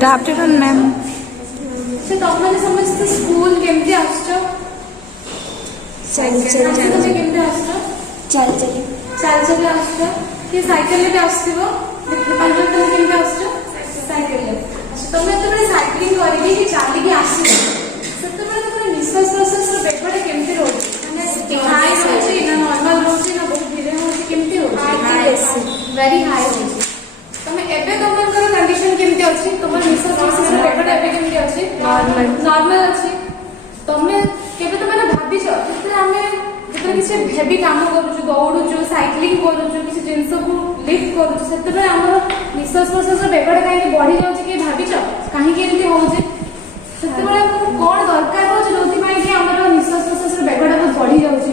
Good afternoon ma'am. से तुम समस्त स्कूल केमती आसछ? चल चल तुम केमती आसछ? चल चल चल चल आसछ कि साइकिल ले आसथिबो? पांच तुम केमती आसछ? साइकिल ले। अच्छा तुम जब साइकिलिंग करके कि चाली के आसी सेते बेले तुम निश्वास प्रश्वास रो बेगडा केमती रोज माने हाई रोची ना नॉर्मल रोची ना बहुत धीरे रोची केमती रोची? हाई वेरी हाई रोची। तमे एबे तुमकर कंडीशन केमती अछि? तुमर निश्वास प्रश्वास रो बेगडा एबे केमती अछि? नॉर्मल अछि। तमे केबे तमे भाबिछ जे आमे जेतरे किसी हेवी काम करूछु दौड़ुछु साइक्लिंग करूछु किसी जिंस को लिफ्ट करूछु सेते बेले हमर निश्वास प्रश्वास रो बेगडा काहे बढ़ी जाउछि कि भाबिछ काहे कि एमती होउछि? सेते बेले हमको कोन दरकार होछि जोथि पई कि हमर निश्वास प्रश्वास रो बेगडा को बढ़ी जाउछि?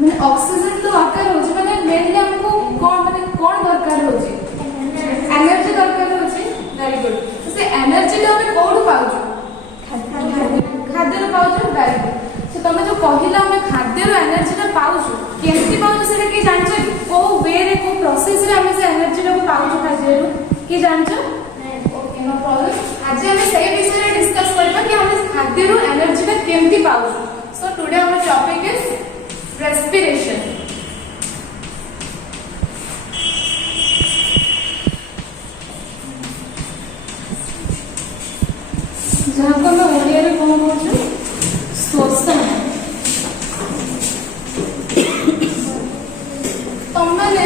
माने ऑक्सीजन तो दरकार होछि माने मेनली हमको कोन माने कोन दरकार होछि? एनर्जी दरकार होछि। Very good. तो से एनर्जी ले हम कोड पाउछु? खाद्य रो पाउछु। Very good. तो तमे जो कहिला हम खाद्य रो एनर्जी रो पाउछु केमती पाउछु सेटा कि जानछ को वे रे को प्रोसेस रे हम से एनर्जी रो पाउछु खाद्य रो कि जानछ? Okay no problem. आज हम सेही विषय रे डिस्कस करबा कि हम खाद्य रो एनर्जी टा केमती पाउछु। So today our topic is respiration. जहाँ को मैं ओडिया रे कौन बोलूँ श्वसन। तुमने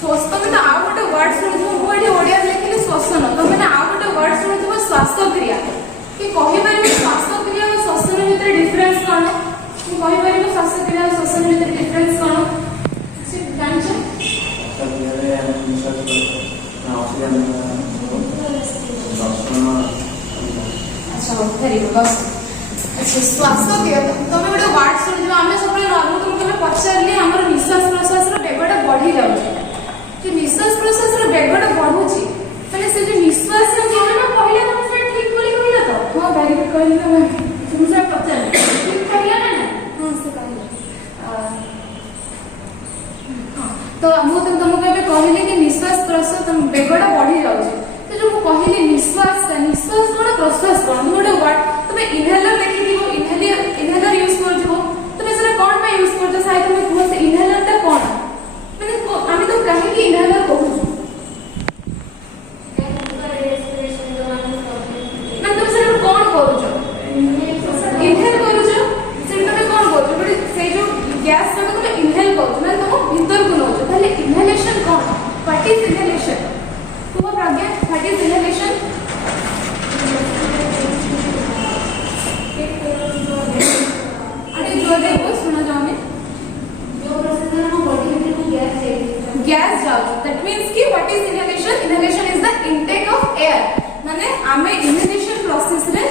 श्वसन में आउ गोटे वर्ड शुणुथो मुझे ओडिया लिखिले श्वसन तुमने आउ गोटे वर्ड शुणुथो श्वासक्रिया कि कहि परिबे श्वासक्रिया और श्वसन भितर डिफरेंस कोन कि कहि परिबे श्वासक्रिया और श्वसन भितर डिफरेंस कोन से जानछ? अच्छा वेरी गुड। अच्छा श्वासक्रिया तुम गोटे वर्ड शुणुथो आम सब नॉर्मल तुमको पचारे आम निश्वास प्रश्वास बेगटा बढ़ी जाऊँगी जो निश्वास प्रश्वास बेगटा बढ़ुची मैंने से जो निश्वास कहले तुम से ठीक बोली कहला तो हां वेरी गुड कहली ना तुम से पचारे ठीक कहला ना हां से कहले तो मु तुमको एबे कहले कि निश्वास प्रश्वास तुम बेगटा बढ़ी जाऊँगी तो जो मु कहली निश्वास निश्वास कोन प्रश्वास कोन गोटे वर्ड तुम इनहेलर देखि दिबो इनहेलर यूज करथिबो तुम से कोन पे यूज करछ साइ तुम कुह से इनहेलर ता कोन माने आमी तो काहे कि इनहेलर कहू ना तुम से कोन करूछ इनहेल करूछ से तुम कोन करूछ बट से जो गैस से तुम इनहेल करूछ ना तुम भीतर को नोछ ताले inhalation cone what is inhalation तुम प्रज्ञा व्हाट इज इनहेलेशन? अरे जो देखो सुना जाओ में जो प्रोसेस है हम बॉडी में को गैस जाओ दैट मींस कि what is inhalation? Inhalation is the intake of air माने आमे इनहेलेशन प्रोसेस रे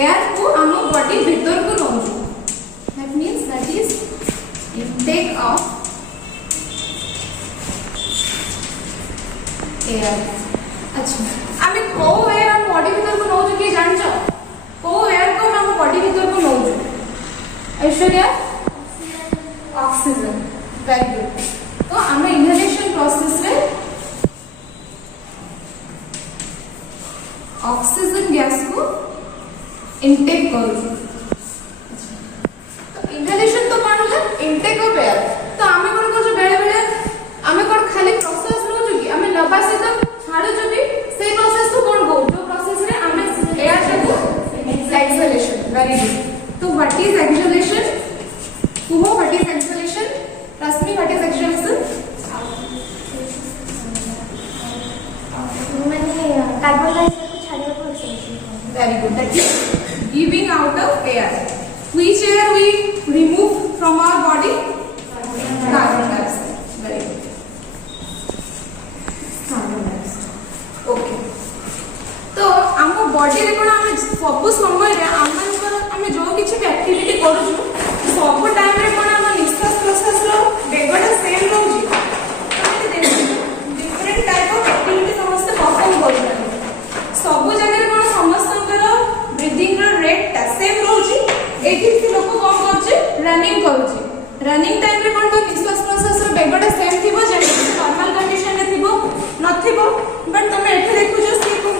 एयर को हम बॉडी भीतर को नोजु that means that is intake of air. अच्छा आमे को एयर हम बॉडी भीतर को नोजु कि जानछो को एयर को हम बॉडी भीतर को नोजु? ऐश्वर्या ऑक्सीजन। Very good. तो आमे इनहेलेशन प्रोसेस रे ऑक्सीजन गैस को इनटेक करू तो इनहेलेशन तो कोन होला इनटेक ऑफ एयर तो आमे कोन करछु बेले बेले आमे कोन खाली प्रोसेस नोजु कि आमे नबा सहित छाडु छु भी सेही प्रोसेस को कोन कहू जो प्रोसेस रे आमे एयर को एक्सहेलेशन। Very good. तो व्हाट इज एक्सहेलेशन? कुहो what is exhalation? Rashmi what is exhalation? मैंने कार्बन डाइऑक्साइड को छाड़ने को exhalation. Very good. That is giving out of air. Which air we remove from our body? Carbon dioxide. Very good. Carbon dioxide. Okay तो आम body रे कोन हम सब समय रे आमे जो किछि एक्टिविटी करू सब टाइम रे कोन हम निश्वास प्रश्वास रो बेगटा सेम रहउची डिफरेंट टाइप ऑफ एक्टिविटी समस्त परफॉर्म करू सब जगह कोन समस्तकर ब्रीथिंग रो रेट ता सेम रहउची एठी से लोक कोन करछि रनिंग करूची रनिंग टाइम रे कोन तो निश्वास प्रश्वास रो बेगटा सेम थिबो जे नॉर्मल कंडीशन रे थिबो नथिबो बट तमे एठी देखु जो सी को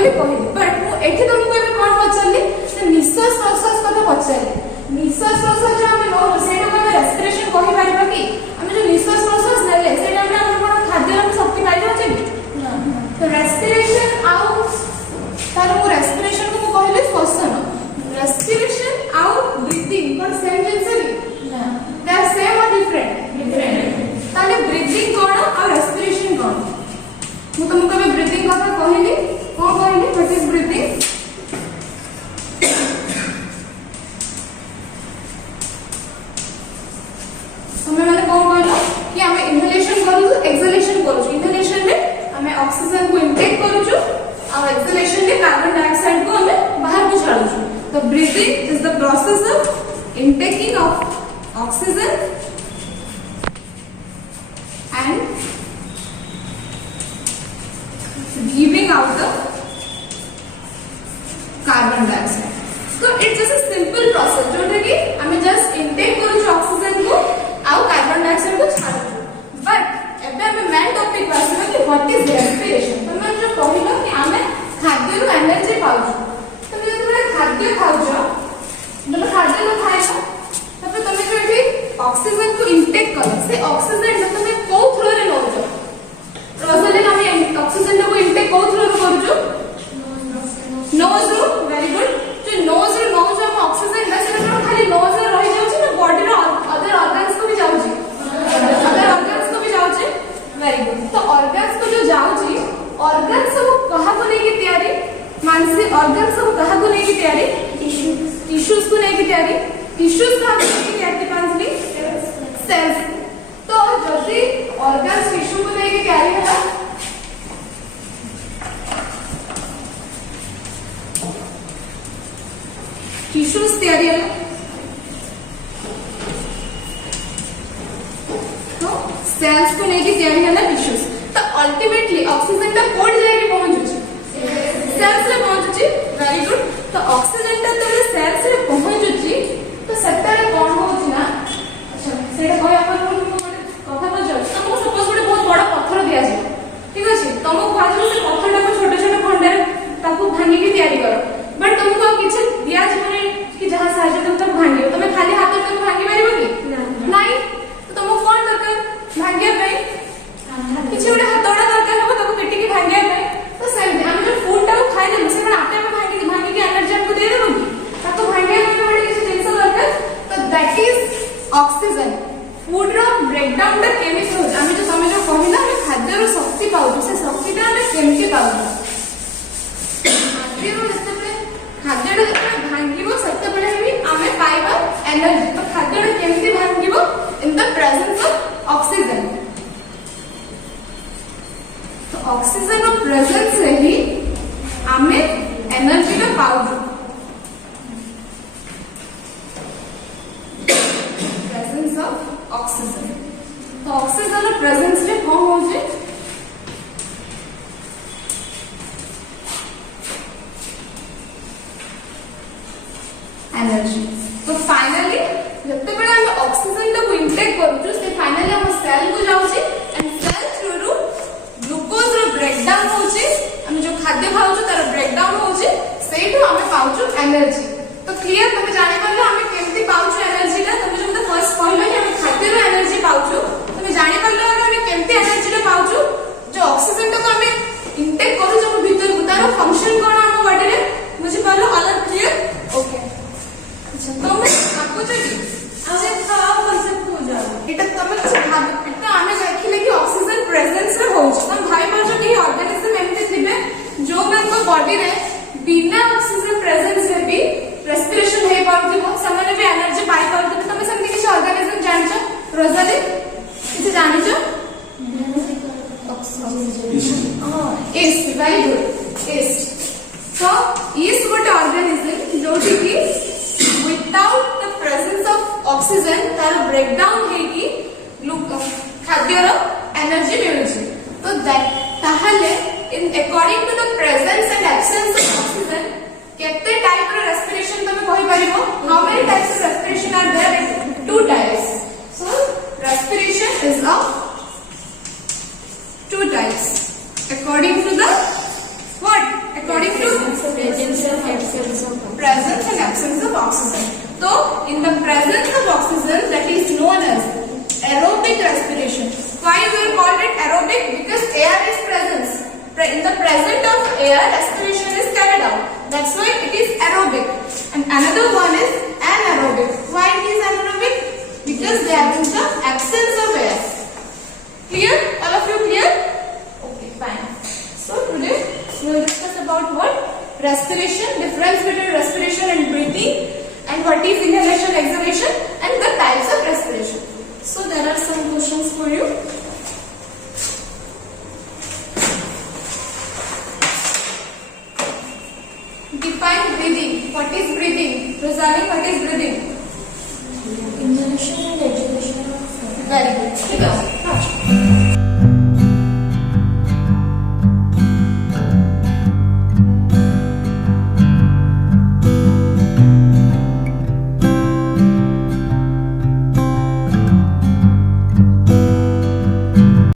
ବୋଲି କହିଲି ବଟ୍ ମୁଁ ଏଠି ତମକୁ ଏବେ କ'ଣ ପଚାରିଲି ନିଶ୍ୱାସ ପ୍ରଶ୍ୱାସ କଥା ପଚାରିଲି ନିଶ୍ୱାସ ପ୍ରଶ୍ୱାସ ଯୋଉ ଆମେ ନଉ ସେଇଟାକୁ ଆମେ ରେସ୍ପିରେସନ କହିପାରିବା କି ଆମେ ଯୋଉ ନିଶ୍ୱାସ ପ୍ରଶ୍ୱାସ ନେଲେ ସେଇ ଟାଇମରେ ଆମେ କ'ଣ ଖାଦ୍ୟର ଶକ୍ତି ପାଇଯାଉଛେ କି ତ ରେସ୍ପିରେସନ ଆଉ ତାହେଲେ ମୁଁ ରେସ୍ପିରେସନକୁ ମୁଁ କହିଲି ଶ୍ଵସନ ରେସ୍ପିରେସନ ଆଉ ବ୍ରିଥିଂ କ'ଣ ସେମ୍ ଜିନିଷ କି ଦେ ଆର୍ ସେମ୍ ଅର୍ ଡିଫରେଣ୍ଟ ତାହେଲେ ବ୍ରିଥିଂ କ'ଣ ଆଉ ରେସ୍ପିରେସନ କ'ଣ ମୁଁ ତମକୁ ଏବେ ବ୍ରିଥିଂ କଥା କହିଲି କ'ଣ କହିଲି ହ୍ୱାଟ ଇଜ ବ୍ରିଥିଂ ତମେ ମାନେ କ'ଣ କହିଲ କି ଆମେ ଇନହେଲେସନ କରୁଛୁ ଏକ୍ସହେଲେସନ କରୁଛୁ ଇନହେଲେସନ ରେ ଆମେ ଅକ୍ସିଜେନ କୁ ଇନଟେକ୍ କରୁଛୁ ଆଉ ଏକ୍ସହେଲେସନ ରେ कार्बन डाइऑक्साइड को ଆମେ ବାହାରକୁ ଛାଡୁଛୁ ତ breathing is the process of intaking of oxygen and giving out the carbon dioxide. So it's just a simple process. जोटा कि हमें just intake करूँ ऑक्सीजन को आउ कार्बन डाइऑक्साइड को छाड़ू. But एबे हमें मेन टॉपिक बात कि what is respiration. तो मैं जो कहलो कि हमें खाद्य रो एनर्जी पाउछु. तो मैं जब खाद्य खाउछो जब खाद्य को खाइछो तब तुम जो एठी ऑक्सीजन को इंटेक करो से ऑक्सीजन तुम को थ्रू रे नौछो रोजलिन हम ऑक्सीजन को इंटेक को थ्रू रे करूछो नोज रो वेरी गुड जो नोज रो नोज हम ऑक्सीजन से खाली नोज रे रहि जाउछि ना बॉडी रो अदर ऑर्गन्स को भी जाउछि अदर ऑर्गन्स को भी जाउछि वेरी गुड तो ऑर्गन्स को जो जाउछि ऑर्गन सब कहा को नहीं की तैयारी मानसी ऑर्गन सब कहा को नहीं की तैयारी टिश्यूज को नहीं की तैयारी टिश्यूज कहा को नहीं की तैयारी पांचली सेल्स तो जल्दी ऑर्गन्स टिश्यू को नहीं की तैयारी है टिश्यूज तैयारी है तो सेल्स को नहीं की तैयारी है ना टिश्यूज तो अल्टीमेटली ऑक्सीजन टा कोड जाके पहुंचुची सेल्स रे पहुंचुची वेरी गुड तो ऑक्सीजन टा तले सेल्स रे पहुंचुची तो सेटारे कोन होची ना अच्छा सेटा कोइ अपन कथा तो जज तुमको सपोज गोटे बहुत बड़ा पत्थर दिया जाय ठीक अछि तुमको भाजो से पत्थर टा को छोटे छोटे खंडे ताकू भांगी के तैयारी करो बट तुमको किछ दिया जने कि जहां साहाଯ୍य तुम भांगियो तुम खाली हाथ में भांगी मारिबो कि नहीं तो तुमको कोन दरकार भांगिया पे किछ गोटे हथौड़ा दरकार हो ताको पेटी के भांगिया पे तो सेम हम जो फूड टा खाइ दे से आपे में भांगी के एनर्जी हमको दे देबो कि ताको भांगिया पे बड़े किछ जिंस दरकार तो दैट इज ऑक्सीजन फूड रो ब्रेकडाउन टा केमिति हो हम जो समय जो कहिला हम खाद्य रो शक्ति पाउ से शक्ति टा हम केमिति पाउ खाद्य रो जते खाद्य रो भांगिबो सत्ते बेले भी हमें पाइबा एनर्जी तो खाद्य रो केमिति भांगिबो in the presence of oxygen तो ऑक्सीजन रो प्रेजेंस रे ही हमें एनर्जी का पाउ प्रेजेंस ऑफ ऑक्सीजन तो ऑक्सीजन रो प्रेजेंस रे कोन हो जे एनर्जी तो फाइनली जते बेला हम ऑक्सीजन टा को इंटेक करू से फाइनली हम सेल को जाउची एंड सेल थ्रू रू ग्लूकोज रो ब्रेकडाउन होची हम जो खाद्य खाउछु तार ब्रेकडाउन होची सेठो हम पाउछु एनर्जी तो क्लियर तुम जानि परले हम केमती पाउछु एनर्जी टा तुम जो फर्स्ट कहलो कि हम खाद्य रो एनर्जी पाउछु तुम जानि परले हम केमती एनर्जी टा पाउछु जो ऑक्सीजन टा को हम इंटेक करू जो भीतर को तार फंक्शन कोन हम बॉडी रे बुझि परलो ऑल आर क्लियर ओके अच्छा तो मैं आपको चाहिए आजे खाओ कॉन्सेप्ट हो जाओ एटा तमे कुछ भाब एटा हमें देखिले कि ऑक्सीजन प्रेजेंस रे होछ हम भाई पाछो कि ऑर्गेनिज्म एमते थिबे जो मन को बॉडी रे बिना ऑक्सीजन प्रेजेंस रे भी रेस्पिरेशन हे पाउथिबो समान भी एनर्जी पाई पाउथिबो तमे समति किछ ऑर्गेनिज्म जानछो रोजाली किछ जानिछो ऑक्सीजन इस वेरी गुड इस so is what organism जोटी की without the presence of oxygen तार breakdown है कि खाद्य रो एनर्जी मिलुची तो that ताहले in according to the presence and absence of oxygen केते टाइप रो respiration तमे कहि परिबो how many types of respiration are there two types so respiration is of two types according to the what according to oxygen. So in the presence of oxygen, that is known as aerobic respiration. Why we called it aerobic? Because air is present. In the presence of air, respiration is carried out. That's why it is aerobic. And another one is anaerobic. Why it is anaerobic? Because there is the absence of air. Clear? All of you clear? Okay, fine. So today we will discuss about what? Respiration, difference between respiration and breathing, and what is inhalation, exhalation, and the types of respiration. So there are some questions for you. Define breathing. What is breathing? Preserving, what is breathing?